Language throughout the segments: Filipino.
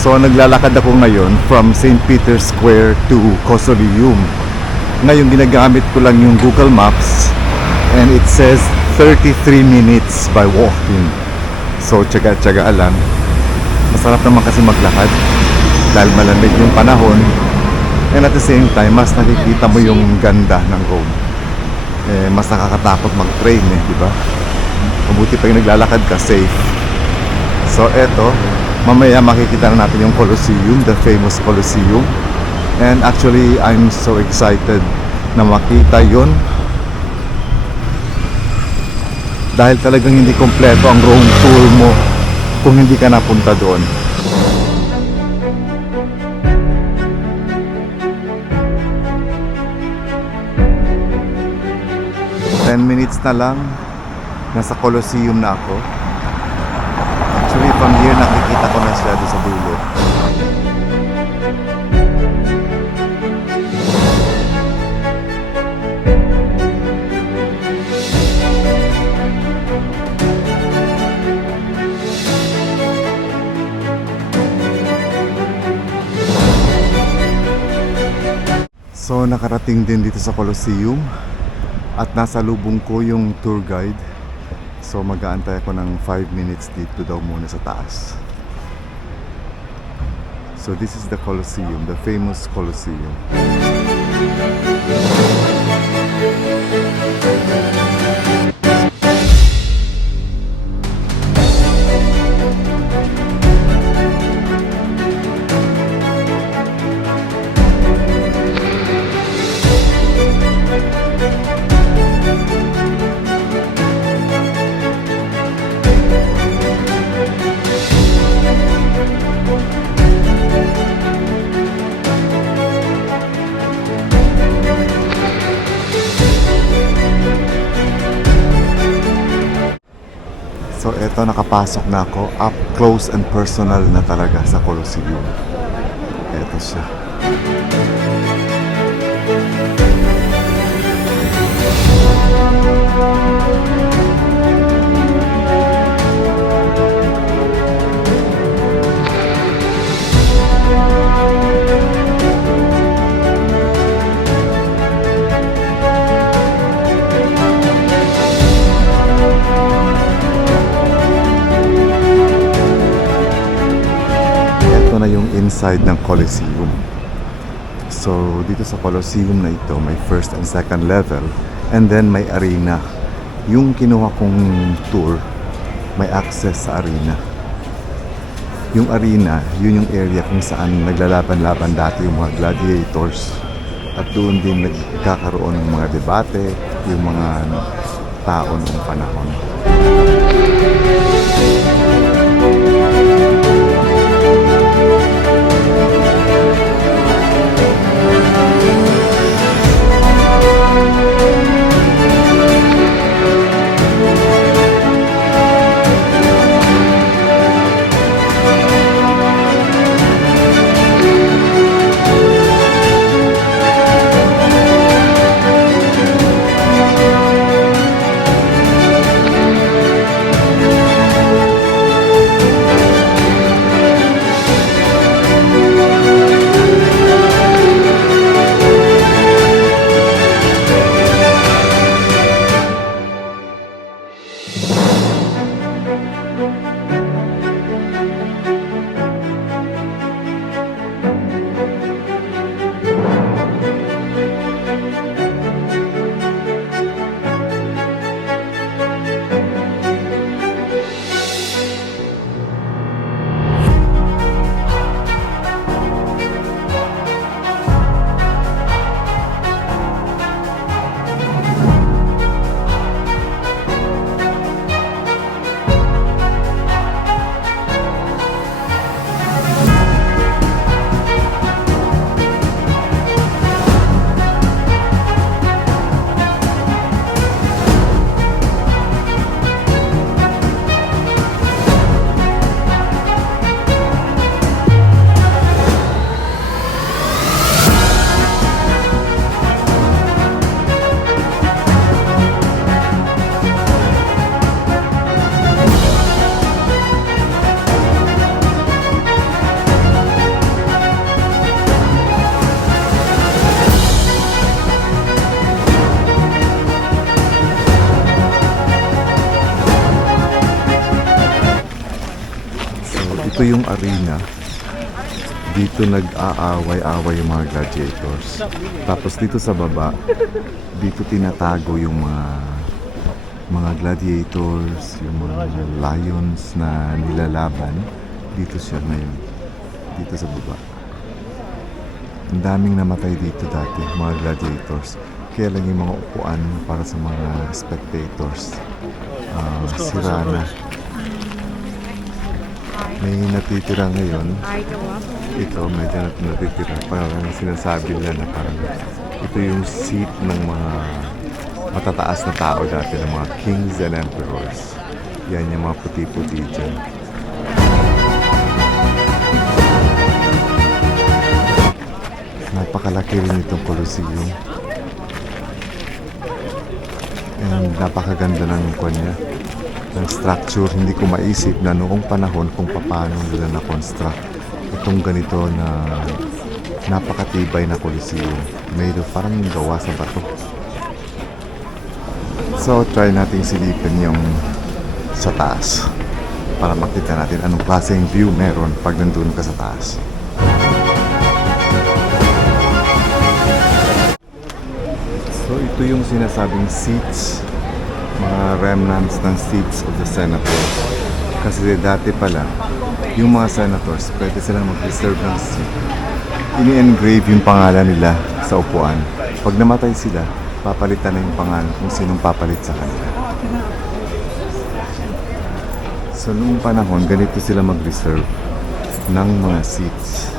So naglalakad ako ngayon from St. Peter's Square to Colosseum. Ngayon ginagamit ko lang yung Google Maps and it says 33 minutes by walking. So tsaga-tsaga lang. Masarap naman kasi maglakad dahil malamig yung panahon and at the same time mas nakikita mo yung ganda ng Rome. Mas nakakatakot mag-train di ba? Mabuti pa yung naglalakad ka, safe. So eto, mamaya makikita na natin yung Colosseum, the famous Colosseum. And actually, I'm so excited na makita yun. Dahil talagang hindi kompleto ang Rome tour mo kung hindi ka napunta doon. Ten minutes na lang, nasa Colosseum na ako. Actually, from here nakikita ko na siya doon sa dulo. So, nakarating din dito sa Colosseum at nasa lubong ko yung tour guide. So mag-aantay ako ng 5 minutes dito daw muna sa taas. So this is the Colosseum, the famous Colosseum. So eto, nakapasok na ako up close and personal na talaga sa Colosseum. Eto siya. Na yung inside ng Colosseum. So dito sa Colosseum na ito may first and second level and then may arena. Yung kinuha kong tour may access sa arena. Yung arena, yun yung area kung saan naglalaban-laban dati yung mga gladiators at doon din nagkakaroon ng mga debate yung mga tao noong panahon. yung arena. Dito nag-aaway-away yung mga gladiators. Tapos dito sa baba, dito tinatago yung mga gladiators, yung mga lions na nilalaban. Dito siya ngayon. Dito sa baba. Ang daming namatay dito dati, mga gladiators. Kaya lang yung mga upuan para sa mga spectators. Sira na. May natitira ngayon. Ito, medyo natitira. Parang sinasabi nila na parang ito yung seat ng mga matataas na tao dati, ng mga kings and emperors. Yan yung mga puti-puti dyan. Napakalaki rin itong Colosseum. And napakaganda ng kanya. Ng structure, hindi ko maisip na noong panahon kung paano nila na-construct itong ganito na napakatibay na Colosseum. Made of parang gawa sa bato. So, try natin silipin yung sa taas para makita natin anong klaseng view meron pag nandun ka sa taas. So, ito yung sinasabing seats, mga remnants ng seats of the senators. Kasi dati pala, yung mga senators, pwede silang mag-reserve ng seat. Ini-engrave yung pangalan nila sa upuan. Pag namatay sila, papalitan na yung pangalan kung sinong papalit sa kanila. So, noong panahon, ganito sila mag-reserve ng mga seats.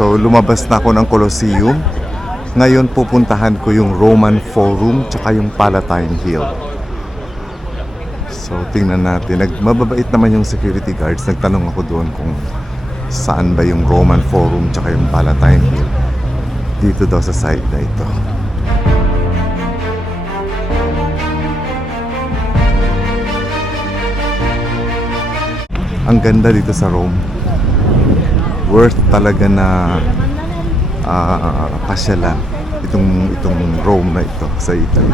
So lumabas na ako ng Colosseum. Ngayon pupuntahan ko yung Roman Forum tsaka yung Palatine Hill. So tingnan natin. Mababait naman yung security guards. Nagtanong ako doon kung saan ba yung Roman Forum tsaka yung Palatine Hill. Dito daw sa side na ito. Ang ganda dito sa Rome. Worth talaga na pasyalan itong Rome na ito sa Italy.